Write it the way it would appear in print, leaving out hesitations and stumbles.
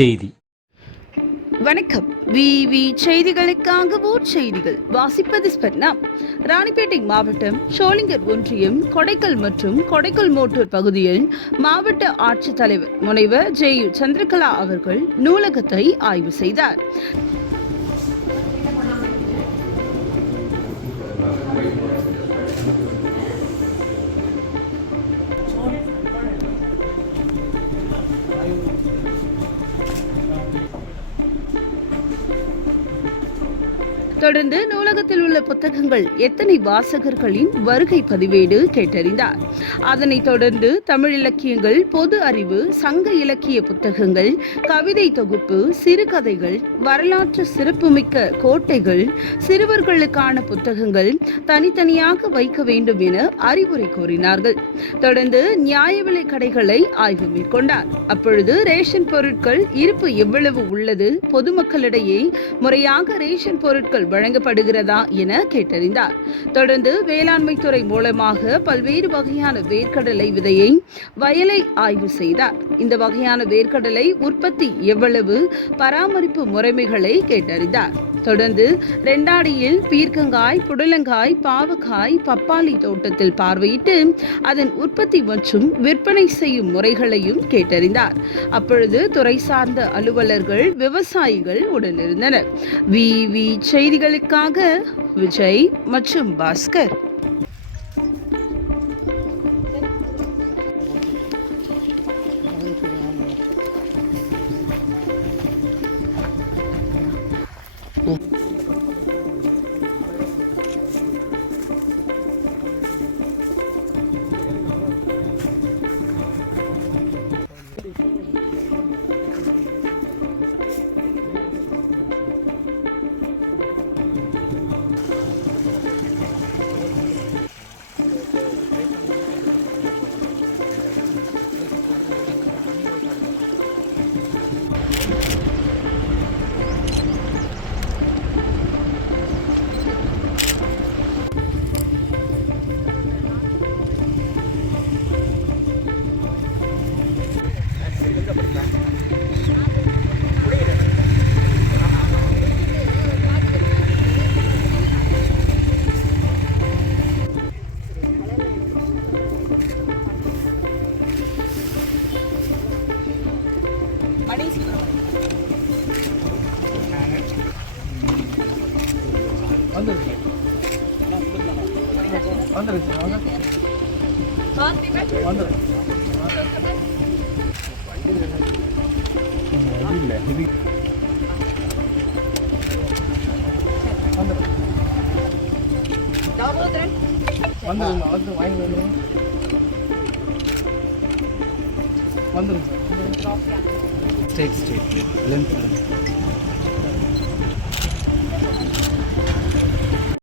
செய்தி. வணக்கம். விவி செய்திகளுக்காக ஊர் செய்திகள் வாசிப்பது ஸ்பர்ணா. ராணிப்பேட்டை மாவட்டம் சோளிங்கர் ஒன்றியம் கொடைக்கல் மற்றும் கொடைக்கல் மோட்டூர் பகுதியில் மாவட்ட ஆட்சித்தலைவர் முனைவர் ஜெயு சந்திரகலா அவர்கள் நூலகத்தை ஆய்வு செய்தார். தொடர்ந்து நூலகத்தில் உள்ள புத்தகங்கள் எத்தனை வாசகர்களின் வருகை பதிவேடு கேட்டறிந்தார். அதனைத் தொடர்ந்து தமிழ் இலக்கியங்கள், பொது அறிவு, சங்க இலக்கிய புத்தகங்கள், கவிதை தொகுப்பு, சிறுகதைகள், வரலாற்று சிறப்புமிக்க கோட்டைகள், சிறுவர்களுக்கான புத்தகங்கள் தனித்தனியாக வைக்க வேண்டும் என அறிவுரை கூறினார்கள். தொடர்ந்து நியாய விலை கடைகளை ஆய்வு மேற்கொண்டார். அப்பொழுது ரேஷன் பொருட்கள் இருப்பு எவ்வளவு உள்ளது, பொதுமக்களிடையே முறையாக ரேஷன் பொருட்கள் வழங்கப்படுகிறதா என கேட்டறிந்தார். தொடர்ந்து வேளாண்மை துறை மூலமாக பல்வேறு வகையான வேர்க்கடலை விதையை வயலை ஆய்வு செய்தார். இந்த வகையான வேர்க்கடலை உற்பத்தி எவ்வளவு, பராமரிப்பு முறைமைகளை கேட்டறிந்தார். தொடர்ந்து ரெண்டாடியில் பீர்க்கங்காய், புடலங்காய், பாவக்காய், பப்பாளி தோட்டத்தில் பார்வையிட்டு அதன் உற்பத்தி மற்றும் விற்பனை செய்யும் முறைகளையும் கேட்டறிந்தார். அப்பொழுது துறை சார்ந்த அலுவலர்கள், விவசாயிகள் உடனிருந்தனர். விவி செய்திகளுக்காக விஜய் மற்றும் பாஸ்கர். ஸ்டேட்